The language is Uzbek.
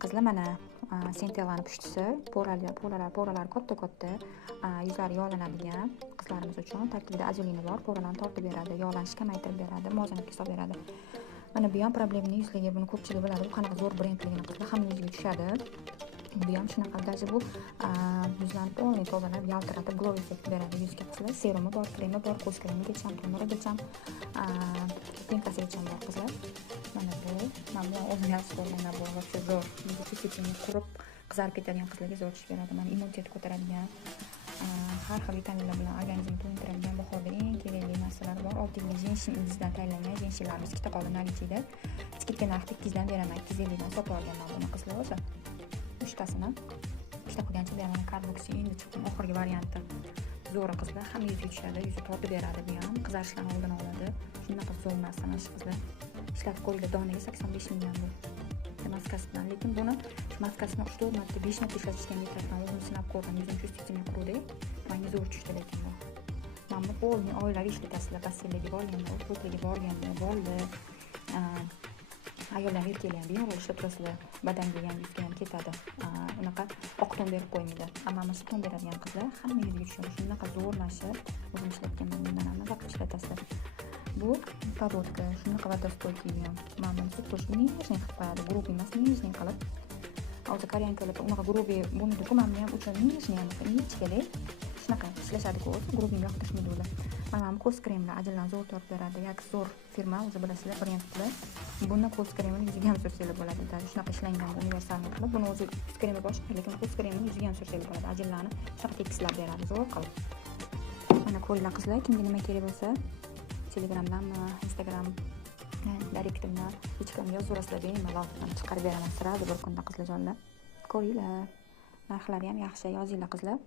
Qizlar mana Centella'ning pushtisi, po'ralar katta, yuzlari yog'lanadigan qizlarimiz uchun tarkibida azulini bor, po'ralarni tortib beradi, yog'lanishni kamaytirib beradi, muvozanatga solib beradi. Mana bu ham problemli yuzligi, buni ko'pchilik biladi. Bu qanaqa zo'r brendligini qizlar hamma yuziga tushadi. Bu ham shunaqa, даже bu yuzlarni to'liq tozalab, yaltiratib, glow effekt beradi yuzga qizlar. Serumi bor, kremi bor, ko'z kremigacha ham, tonerigacha ham, pinkasigacha bor qizlar. Mana bu, men o'zim yaxshi ko'rganlar bu вообще zo'r. Yuzi chechini qurib, qizarib ketadigan qizlarga zo'r ish beradi. Mana immunitet ko'taradigan, har xil vitaminlar bilan organizmni to'yintiradigan bahorda eng kerakli narsalar bor. Oddiy jenshin ildizidan tayyorlangan jenshinlarimiz ikkita qoldi nalichida. Chekitga narxda 200 dan beraman, 250 dan sotib olganman buni qizlar o'zi. Uchtasini ishlab qo'ygancha beraman. Carboxy endi chiqqan oxirgi varianti. Zo'r qizlar, hamma yuzga tushadi, yuzni tortib beradi bu ham, qizarishlarni oldini oladi. Shunaqa zo'r narsa mana shu qizlar. Ishlatib ko'ringlar, donaga 85 ming bu. Maskasidan, lekin buni maskasini 3-4 marta, 5 marta ishlatishgan yetarli. O'zim sinab ko'rdim, yuzim chustitini qurdi. Menga zo'r tushdi lekin bu. Mana bu polni oilaviy ishlatasizlar, basseyligi borganda, to'tligi borganda, bo'ldi. Ayollar erkaklar ham bemalol ishlab turasizlar. Badanga ham, yuzga ham ketadi. Unaqa oq ton berib qo'ymaydi. Hammamiz ton beradigan qizlar hamma yuzga tushadi. Shunaqa zo'r narsa. O'zim ishlatganman, bundan ham vaqt ishlatasizlar. Bu подводка, shunaqa водостойкий ham. Mana bu тоже nijniy qilib qo'yadi, grubiy emas, nijniy qilib. Hozir koreyankalar unaqa grubiy, buni do'konimda ham uchun nijniy ham, ingichkalik. Shunaqa ishlashadi ko'z, grubiy yoqtirishmaydi ular. Mana bu ko'z kremlar ajinlarni zo'r tortib beradi. Yoki zo'r firma, o'zi bilasizlar, brendlar. Buni ko'z kremini yuziga ham sursanglar bo'ladi. Shunaqa ishlangan universal qilib, buni o'zi ko'z kremi boshqa, lekin ko'z kremini yuziga ham sursanglar bo'ladi. Ajinlarni shunaqa tekislab beradi, zo'r qilib. Mana ko'ringlar qizlar, kimga nima kerak bo'lsa, Telegramdanmi, Instagram direktimdan hech kimga yozaverasizlar, bemalol chiqarib beraman sirasi bir kunda qizlar jonlar. Ko'ringlar. Narxlari ham yaxshi, yozinglar qizlar.